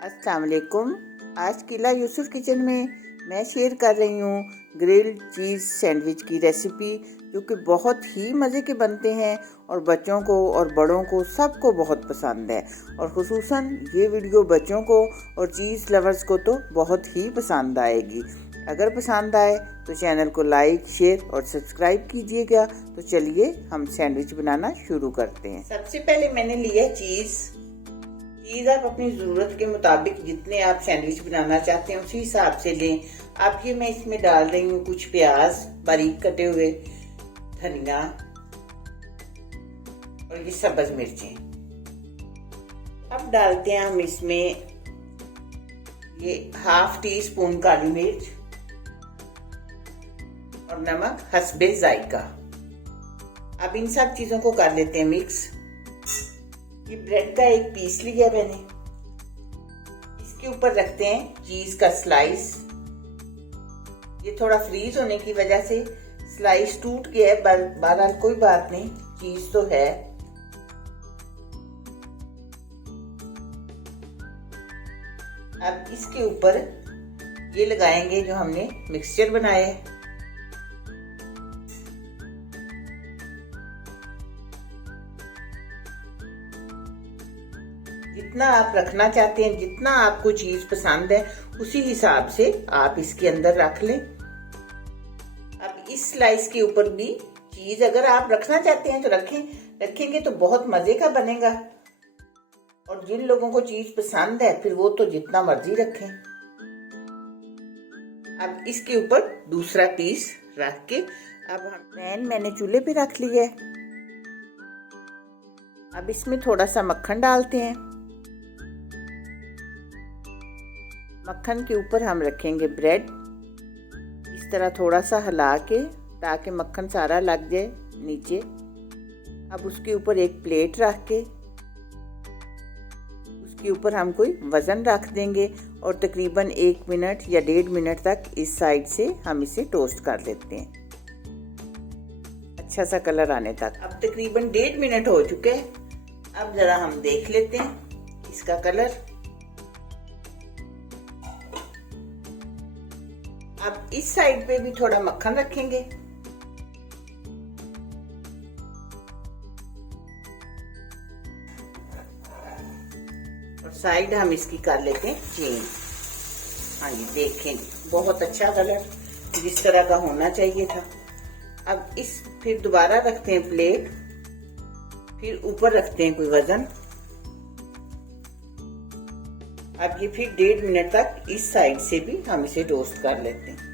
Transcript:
अस्सलाम वालेकुम। आज किला यूसुफ किचन में मैं शेयर कर रही हूँ ग्रिल्ड चीज़ सैंडविच की रेसिपी, जो कि बहुत ही मज़े के बनते हैं और बच्चों को और बड़ों को सबको बहुत पसंद है। और ख़ुसूसन ये वीडियो बच्चों को और चीज़ लवर्स को तो बहुत ही पसंद आएगी। अगर पसंद आए तो चैनल को लाइक, शेयर और सब्सक्राइब कीजिएगा। तो चलिए हम सैंडविच बनाना शुरू करते हैं। सबसे पहले मैंने लिया चीज़ आप अपनी ज़रूरत के मुताबिक जितने आप सैंडविच बनाना चाहते हैं उसी हिसाब से लें। अब ये मैं इसमें डाल रही हूँ कुछ प्याज बारीक कटे हुए, धनिया और ये सब्ज मिर्चें। अब डालते हैं हम इसमें ये ½ टीस्पून काली मिर्च और नमक हस्बे जायका। अब इन सब चीजों को कर लेते हैं मिक्स। ये ब्रेड का एक पीस लिया मैंने, इसके ऊपर रखते हैं चीज का स्लाइस। ये थोड़ा फ्रीज होने की वजह से स्लाइस टूट गया है, बहरहाल कोई बात नहीं, चीज तो है। अब इसके ऊपर ये लगाएंगे जो हमने मिक्सचर बनाया है। जितना आप रखना चाहते हैं, जितना आपको चीज पसंद है, उसी हिसाब से आप इसके अंदर रख लें। अब इस स्लाइस के ऊपर भी चीज अगर आप रखना चाहते हैं तो रखेंगे तो बहुत मजे का बनेगा। और जिन लोगों को चीज पसंद है फिर वो तो जितना मर्जी रखें। अब इसके ऊपर दूसरा पीस रख के अब पैन मैंने चूल्हे पे रख लिया है। अब इसमें थोड़ा सा मक्खन डालते हैं। मक्खन के ऊपर हम रखेंगे ब्रेड, इस तरह थोड़ा सा हिला के ताकि मक्खन सारा लग जाए नीचे। अब उसके ऊपर एक प्लेट रख के उसके ऊपर हम कोई वज़न रख देंगे और तकरीबन 1 मिनट या 1.5 मिनट तक इस साइड से हम इसे टोस्ट कर लेते हैं, अच्छा सा कलर आने तक। अब तकरीबन 1.5 मिनट हो चुके हैं। अब जरा हम देख लेते हैं इसका कलर। अब इस साइड पे भी थोड़ा मक्खन रखेंगे। और साइड हम इसकी कर लेते हैं चेंज। हाँ जी, देखें बहुत अच्छा कलर जिस तरह का होना चाहिए था। अब इस फिर दोबारा रखते हैं प्लेट, फिर ऊपर रखते हैं कोई वजन। अब ये फिर 1.5 मिनट तक इस साइड से भी हम इसे टोस्ट कर लेते हैं।